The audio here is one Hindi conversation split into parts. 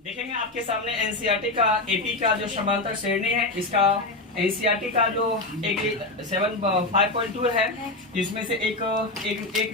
देखेंगे आपके सामने एनसीईआरटी का एपी का जो समांतर श्रेणी है, इसका एनसीईआरटी का जो एक 5.2 है, इसमें से एक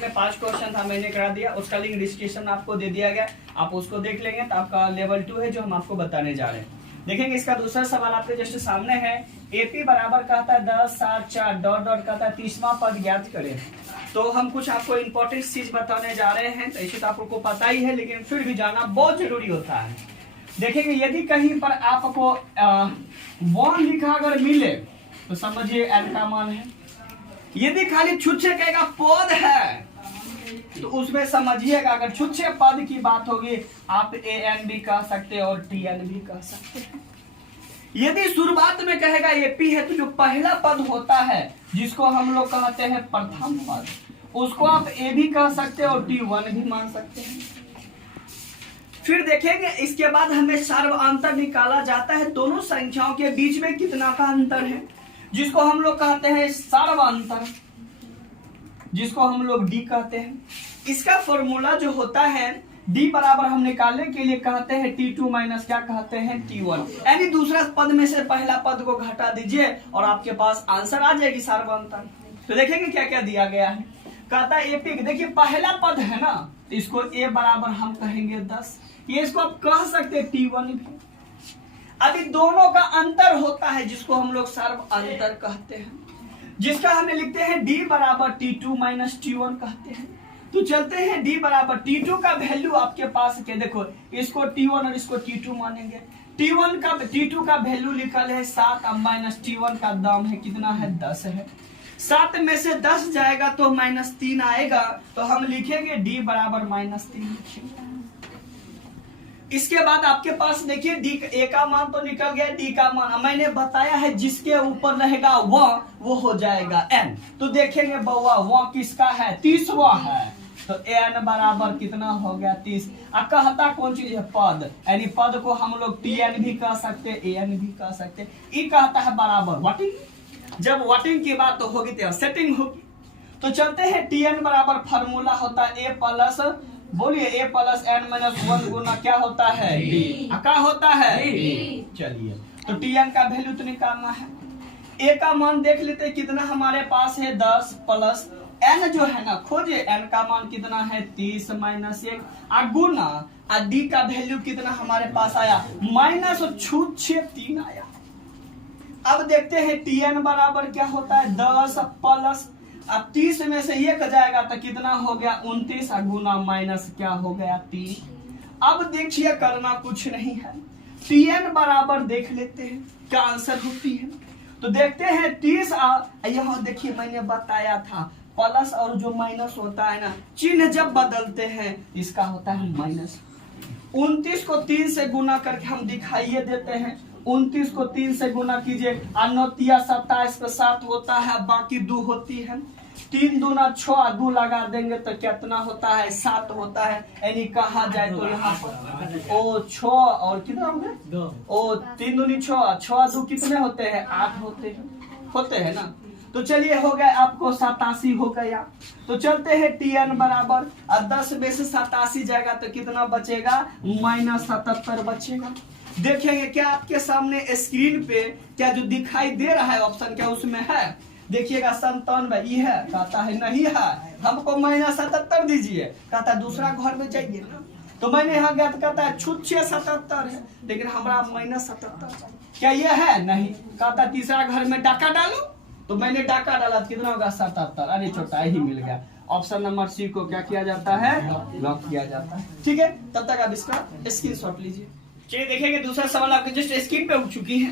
में 5 क्वेश्चन था, मैंने करा दिया। उसका लिंक डिस्क्रिप्शन आपको दे दिया गया, आप उसको देख लेंगे तो आपका लेवल 2 है जो हम आपको बताने जा रहे हैं। देखेंगे इसका दूसरा सवाल आपके जस्ट सामने है। एपी बराबर कहता है 10 7 4 डॉट डॉट कहता है 30वां पद ज्ञात करें। तो हम कुछ आपको इंपॉर्टेंट चीज बताने जा रहे हैं, तो इसे तो आपको पता ही है, लेकिन फिर भी जाना बहुत जरूरी होता है। देखेंगे यदि कहीं पर आपको 1 लिखा अगर मिले तो समझिए n का मान है। यदि खाली छुच्छे कहेगा पद है तो उसमें समझिएगा अगर छुच्छे पद की बात होगी आप an भी कह सकते हैं और tn भी कह सकते हैं। यदि शुरुआत में कहेगा एपी है तो जो पहला पद होता है जिसको हम लोग कहते हैं प्रथम पद, उसको आप ए भी कह सकते हैं और t1 भी मान सकते हैं। फिर देखेंगे इसके बाद हमें सर्व अंतर निकाला जाता है, दोनों संख्याओं के बीच में कितना का अंतर है, जिसको हम लोग कहते हैं सर्व अंतर, जिसको हम लोग डी कहते हैं। इसका फॉर्मूला जो होता है डी बराबर हम निकालने के लिए कहते हैं t2 माइनस क्या कहते हैं t1, यानी दूसरा पद में से पहला पद को घटा दीजिए और आपके पास आंसर आ जाएगी सर्व अंतर। तो देखेंगे क्या क्या दिया गया है। कहता है एपी, देखिए पहला पद है ना, इसको ए बराबर हम कहेंगे 10, ये इसको आप कह सकते हैं t1 भी। अभी दोनों का अंतर होता है जिसको हम लोग सर्व अंतर कहते हैं, जिसका हमें लिखते हैं d बराबर t2 माइनस t1 कहते हैं। तो चलते हैं d बराबर t2 का वैल्यू आपके पास के देखो, इसको t1 और इसको t2 मानेंगे। t2 का वैल्यू लिखल है 7 और माइनस t1 का दाम है कितना है 10 है। 7 में से 10 जाएगा तो -3 आएगा, तो हम लिखेंगे d बराबर -3 लिखेंगे। इसके बाद आपके पास देखिए डी ए का मान तो निकल गया, डी का मान मैंने बताया है जिसके ऊपर रहेगा वो हो जाएगा n। तो देखेंगे बउआ वो किसका है 30वां है, तो n बराबर कितना हो गया 30। अब कहता कौन चीज है पद, यानी पद को हम लोग tn भी कह सकते an भी कह सकते। ये कहता है बराबर वटिंग, जब वटिंग की बात तो होगी तो सेटिंग होगी। तो चलते हैं tn बराबर फार्मूला होता है a प्लस, बोलिए a प्लस n माइनस 1 गुना क्या होता है d, क्या होता है d। चलिए तो tn का वैल्यू तो निकालना है। a का मान देख लेते हैं कितना हमारे पास है 10 प्लस n जो है ना, खोजिए n का मान कितना है 30 माइनस 1 गुना d का वैल्यू कितना हमारे पास आया -3 आया। अब देखते हैं tn बराबर क्या होता है 10 प्लस, अब 30 में से 1 जाएगा तो कितना हो गया 29 गुना माइनस क्या हो गया 3। अब देखिए करना कुछ नहीं है, tn बराबर देख लेते हैं क्या आंसर होती है। तो देखते हैं 30, यहाँ देखिए मैंने बताया था प्लस और जो माइनस होता है ना, चिन्ह जब बदलते हैं इसका होता है माइनस। 29 को 3 से गुना करके हम दिखाइए देते हैं, 29 को 3 से गुना कीजिए, 9 27 पे 7 होता है, बाकी 2 होती है, 3 दूना 6 2 लगा देंगे तो कितना होता है 7 होता है। यानी कहा जाए तो यहाँ पर ओ 6 और कितना हो गया ओ 3 दूनी 6 6 2 कितने होते हैं 8 होते हैं ना। तो चलिए हो गया आपको 87 हो गया। तो चलते हैं tn बराबर 10 में से 87 जाएगा तो कितना बचेगा -77 बचेगा। देखेंगे क्या आपके सामने स्क्रीन पे क्या जो दिखाई दे रहा है ऑप्शन क्या उसमें है, देखिएगा 97 ये है, कहता है नहीं है हमको -77 दीजिए, कहता है दूसरा घर में जाइए ना। तो मैंने यहाँ गया तो कहता है छुच्छे 77 है, लेकिन हमारा -77 क्या ये है नहीं, कहता तीसरा घर में डाका डालो, तो मैंने डाका डाला तो कितना होगा 77, अरे छोटा ही मिल गया। ऑप्शन नंबर सी को क्या किया जाता है लॉक किया जाता है। ठीक है, तब तक आप इसका स्क्रीनशॉट लीजिए। चलिए देखेंगे दूसरा सवाल आपके जस्ट स्क्रीन पे उठ चुकी है।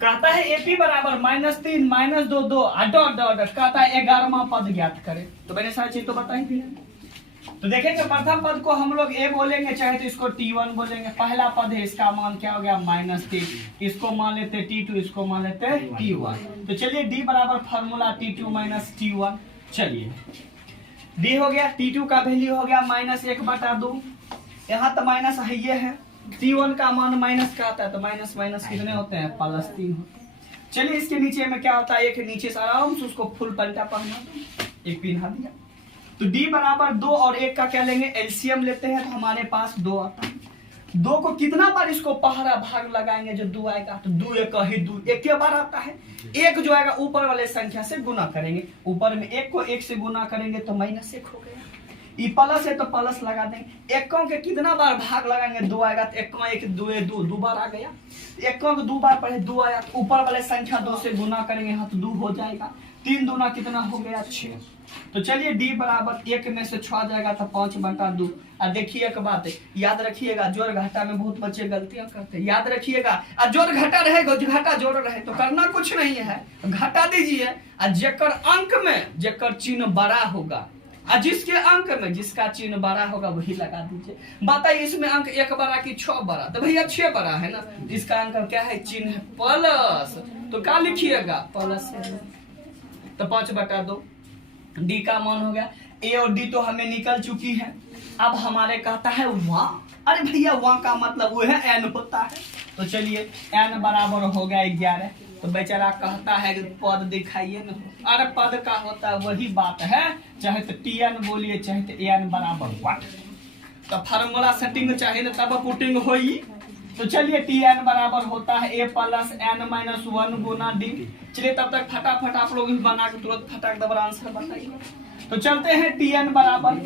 कहता है एपी बराबर -3 -2 2 डॉट डॉट, कहता है 11वां पद ज्ञात करें। तो मैंने सारी चीज तो बताई थी। तो देखेंगे प्रथम पद को हम लोग ए बोलेंगे, चाहे तो इसको t1 बोलेंगे। पहला पद है इसका मान क्या हो गया -3, इसको मान लेते t2, इसको मान लेते t1। तो चलिए d बराबर फार्मूला t2 माइनस t1। चलिए d हो गया, t2 का वैल्यू हो गया -1/2, यहाँ तो माइनस है ये है, t1 का मान माइनस का आता है, तो माइनस माइनस कितने होते हैं +3 होते हैं। चलिए इसके नीचे में क्या होता है, एक नीचे से आराम से उसको फुल पलटा पहना दो, एक पिन्हा दिया। तो d बराबर 2 और 1 का क्या लेंगे एलसीएम लेते हैं, तो हमारे पास 2 आता है। 2 को कितना बार इसको पहरा भाग लगाएंगे जो 2 आएगा, तो 2 एक ही 2 एक के बार आता है। 1 जो आएगा ऊपर वाले संख्या से गुना करेंगे, ऊपर में 1 को 1 से गुना करेंगे तो -1 हो गया। ये प्लस है तो प्लस लगा देंगे। 1 के कितना बार भाग लगाएंगे, 2 आएगा तो 1 1 2 2 बार आ गया। 1 को 2 बार पढ़े 2 आया, ऊपर वाले संख्या 2 से गुना करेंगे यहाँ तो 2 हो जाएगा। 3 दूना कितना हो गया 6। तो चलिए d बराबर 1 में से 6 जाएगा तो 5/2। और देखिए एक बात है, याद रखिएगा जोड़ घटा में बहुत बच्चे गलतियां करते हैं, याद रखिएगा। और जोड़ घटा रहेगा, घटा जोड़ रहे तो करना कुछ नहीं है, घटा दीजिए। और जेकर अंक में जेकर चिन्ह बड़ा होगा, और जिसके अंक में जिसका चिन्ह बड़ा होगा वही लगा दीजिए। बताइए इसमें अंक 1 बड़ा कि 6 बड़ा, तो भैया 6 बड़ा है ना, इसका अंक क्या है, चिन्ह है प्लस, तो क्या लिखिएगा प्लस है। तो 5/2 डी का मान हो गया। ए और डी तो हमें निकल चुकी है। अब हमारे कहता है वहां, अरे भैया वहां का मतलब वो है एन होता है। तो चलिए एन बराबर हो गया 11। तो बेचारा कहता है कि पद दिखाइए ना, अरे पद का होता है वही बात है, चाहे तो टी एन बोलिए चाहे तो एन बराबर व्हाट। तो फार्मूला सेटिंग चाहिए ना तब पुटिंग होई। तो चलिए टी एन बराबर होता है ए प्लस एन माइनस 1 गुना डी। चलिए तब तक फटाफट आप लोग बना के तुरंत फटाक दबर आंसर बताइए। तो चलते हैं टी एन बराबर,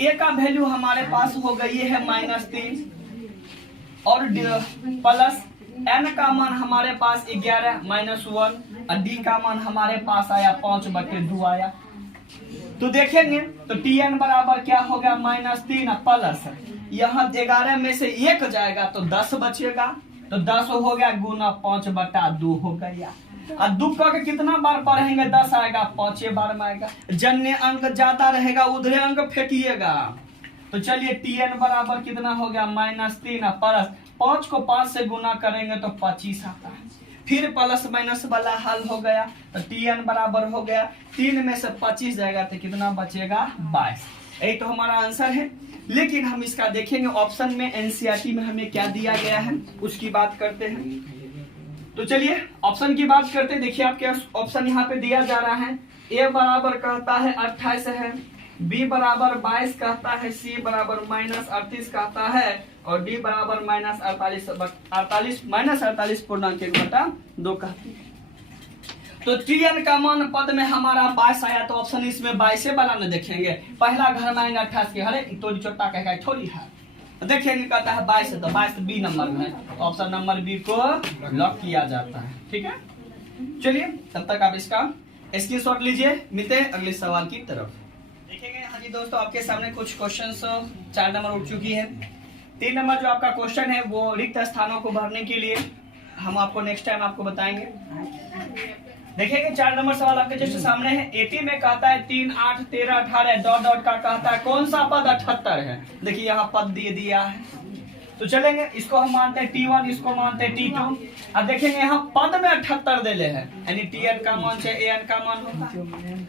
ए का वैल्यू हमारे पास हो गई है -3 और प्लस एन का मान हमारे पास 11 -1 और डी का मान हमारे पास आया 5/2 आया। तो देखेंगे तो टी एन बराबर क्या हो गया -3 प्लस यहाँ 11 में से 1 जाएगा तो 10 बचेगा, तो 10 हो गया गुना 5/2 हो गया। और 2 का कितना बार पढ़ेंगे 10 आएगा 5 बार में आएगा। जन्य अंक ज्यादा रहेगा उधरे अंक फेंकिएगा। तो चलिए टी एन बराबर कितना हो गया -3 प्लस 5 को 5 से गुना करेंगे तो 25 आता है। फिर प्लस माइनस वाला हल हो गया तो टी एन बराबर हो गया 3 में से 25 जाएगा तो कितना बचेगा 22। यही तो हमारा आंसर है। लेकिन हम इसका देखेंगे ऑप्शन में एनसीईआरटी में हमें क्या दिया गया है उसकी बात करते हैं। तो चलिए ऑप्शन की बात करते हैं। देखिए आपके ऑप्शन यहाँ पे दिया जा रहा है। ए बराबर कहता है 28 है, बी बराबर 22 कहता है, सी बराबर -38 कहता है और डी बराबर -48 पूर्णांक 1/2 कहती है। तो टी एन का मान पद में हमारा 22 आया तो ऑप्शन इसमें 22 वाला न देखेंगे। पहला घर में आएंगे 28 के, हरे तो छोटा कहेगा थोड़ी है, तो देखेंगे कहता है 22 तो 22 बी नंबर में है, तो ऑप्शन नंबर बी को लॉक किया जाता है। ठीक है, चलिए तब तक आप इसका स्क्रीनशॉट लीजिए। मिलते हैं अगले सवाल की तरफ। देखेंगे हाँ जी दोस्तों, आपके सामने कुछ क्वेश्चंस 4 नंबर उठ चुकी है। 3 नंबर जो आपका क्वेश्चन है वो रिक्त स्थानों को भरने के लिए हम आपको नेक्स्ट टाइम आपको बताएंगे। देखिए 4 नंबर सवाल आपके जस्ट सामने है। 80 में कहता है 3, 8, 13, 18 डॉट डॉट का कहता है कौन सा पद 78 है। देखिए यहाँ पद दिया है, तो चलेंगे इसको हम मानते हैं T1, इसको मानते हैं T2। अब देखेंगे यहाँ पद में 78 देले है, यानी Tn का मान से An का मान होगा।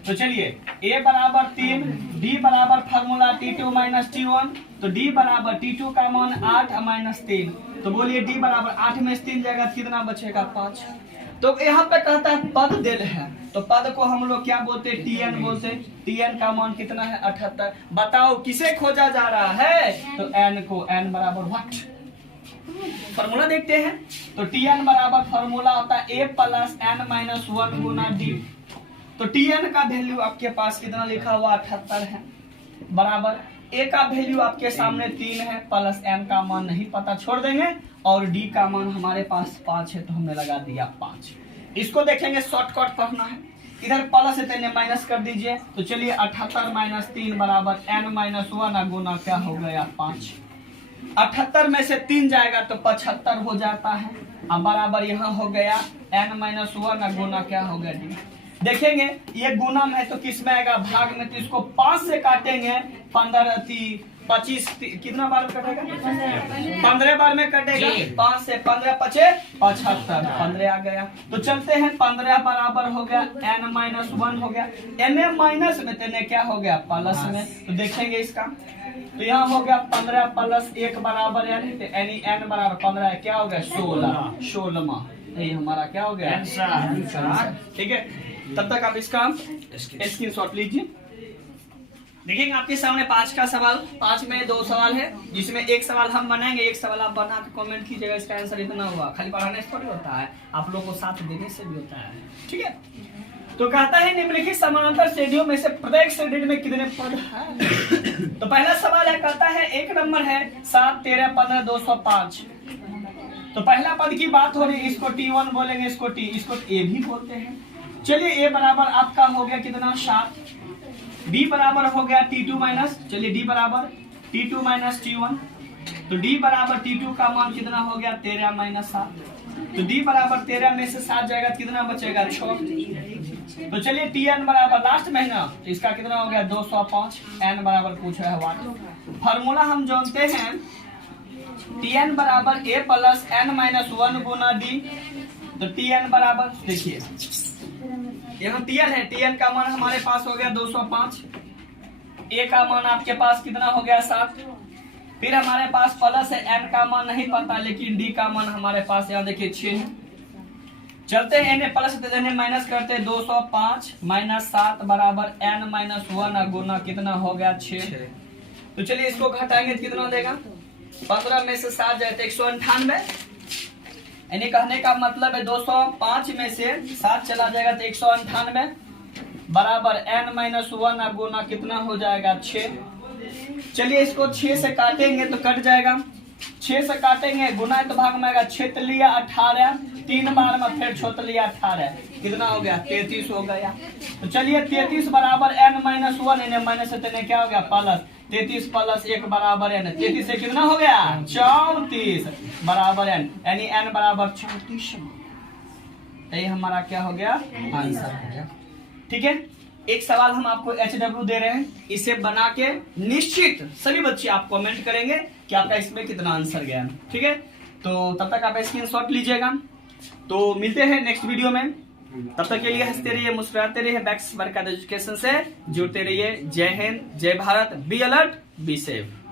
तो चलिए A बराबर 3, D बराबर फार्मूला T2 - T1, तो D बराबर T2 का मान 8 - 3, तो बोलिए D बराबर 8 में से 3 जाएगा कितना बचेगा 5। तो यहाँ पे कहता है पद देल है, तो पद को हम लोग क्या बोलते हैं Tn बोलते हैं। Tn का मान कितना है 78। बताओ किसे खोजा जा रहा है, तो n को। n बराबर व्हाट, फॉर्मूला देखते हैं। तो Tn बराबर फॉर्मूला होता है a plus n minus 1 Guna d। तो Tn का वैल्यू आपके पास कितना लिखा हुआ 78 है, बराबर a का वैल्यू आपके सामने 3 है, प्लस n का मान नहीं पता छोड़ देंगे, और d का मान हमारे पास 5 है तो हमने लगा दिया 5। इसको देखेंगे शॉर्टकट पढ़ना है, इधर प्लस है तो माइनस कर दीजिए। तो चलिए 78 - 3 बराबर n - 1 गुना क्या हो गया 5। 78 में से 3 जाएगा तो 75 हो जाता है, अब बराबर यहाँ हो गया n - 1 गुना क्या हो गया d। देखेंगे ये गुना में तो किस में आएगा भाग में, तो इसको 5 से काटेंगे 15 25 कितना बार कटेगा 15 बार में कटेगा। 5 से 15 पचे 75, 15 आ गया। तो चलते हैं 15 बराबर हो गया n - 1 हो गया, n माइनस में तेने क्या हो गया प्लस में। तो देखेंगे इसका, तो यहाँ हो गया 15 प्लस 1 बराबर यानी n बराबर 15 है, क्या हो गया 16वां, यही हमारा क्या हो गया। ठीक है, तब तक आप इसका स्क्रीनशॉट लीजिए। देखेंगे आपके सामने 5 का सवाल, 5 में 2 सवाल है, जिसमें एक सवाल हम बनाएंगे, एक सवाल आप बना के कमेंट कीजिएगा इसका आंसर इतना हुआ। खाली पढ़ाने से थोड़ी होता है, आप लोगों को साथ देने से भी होता है, ठीक है। तो कहता है निम्नलिखित समानांतर श्रेणियों में से प्रत्येक श्रेणी में कितने पद हैं। तो पहला सवाल है, कहता है एक नंबर है 7, 13, 15, 205। तो पहला पद की बात हो रही है, इसको T1 बोलेंगे, इसको T, इसको A भी बोलते हैं। चलिए A बराबर आपका हो गया कितना 7, D बराबर हो गया T2 माइनस, चलिए D बराबर T2 माइनस T1, तो D बराबर T2 का मान कितना हो गया 13 माइनस 7, तो D बराबर 13 में से 7 जाएगा, कितना बचेगा 6। तो चलिए Tn बराबर लास्ट महीना, तो इसका कितना हो गया 205, n बराबर पूछा है वाट। फार्मूला हम जानते हैं Tn बराबर A plus n minus 1 Guna D। तो Tn बराबर देखिए यहाँ Tn है, Tn का मान हमारे पास हो गया 205, A का मान आपके पास कितना हो गया 7, फिर हमारे पास प्लस है, n का मान नहीं पता, लेकिन D का मान हमारे पास यहाँ देखिए 6 है। चलते हैं n प्लस माइनस करते हैं, 205 माइनस 7 बराबर n माइनस 1 गुना कितना हो गया 6। तो चलिए इसको घटाएंगे तो कितना देगा, 15 में से 7 जाए तो 198, यानी कहने का मतलब है 205 में से 7 चला जाएगा तो 198 बराबर n माइनस 1 गुना कितना हो जाएगा 6। चलिए इसको 6 से काटेंगे तो कट जाएगा, 6 से काटेंगे गुना तो भाग में आएगा, 6 लिया 18, 3 बार में फिर 6 लिया 18, कितना हो गया 33 हो गया। तो चलिए 33 बराबर n माइनस 1, इन्हें माइनस से क्या हो गया प्लस, 33 प्लस 1 बराबर n, 33 से कितना हो गया 34 बराबर n, यानी n बराबर 34। यही हमारा क्या हो गया आंसर हो गया, ठीक है। एक सवाल हम आपको HW दे रहे हैं, इसे बना के निश्चित सभी बच्चे आप कमेंट करेंगे कि आपका इसमें कितना आंसर गया, ठीक है। तो तब तक आप स्क्रीनशॉट लीजिएगा। तो मिलते हैं नेक्स्ट वीडियो में, तब तक के लिए हंसते रहिए, मुस्कुराते रहिए, बैक्स बरकत एजुकेशन से जुड़ते रहिए। जय हिंद, जय Bharat, be alert, be safe.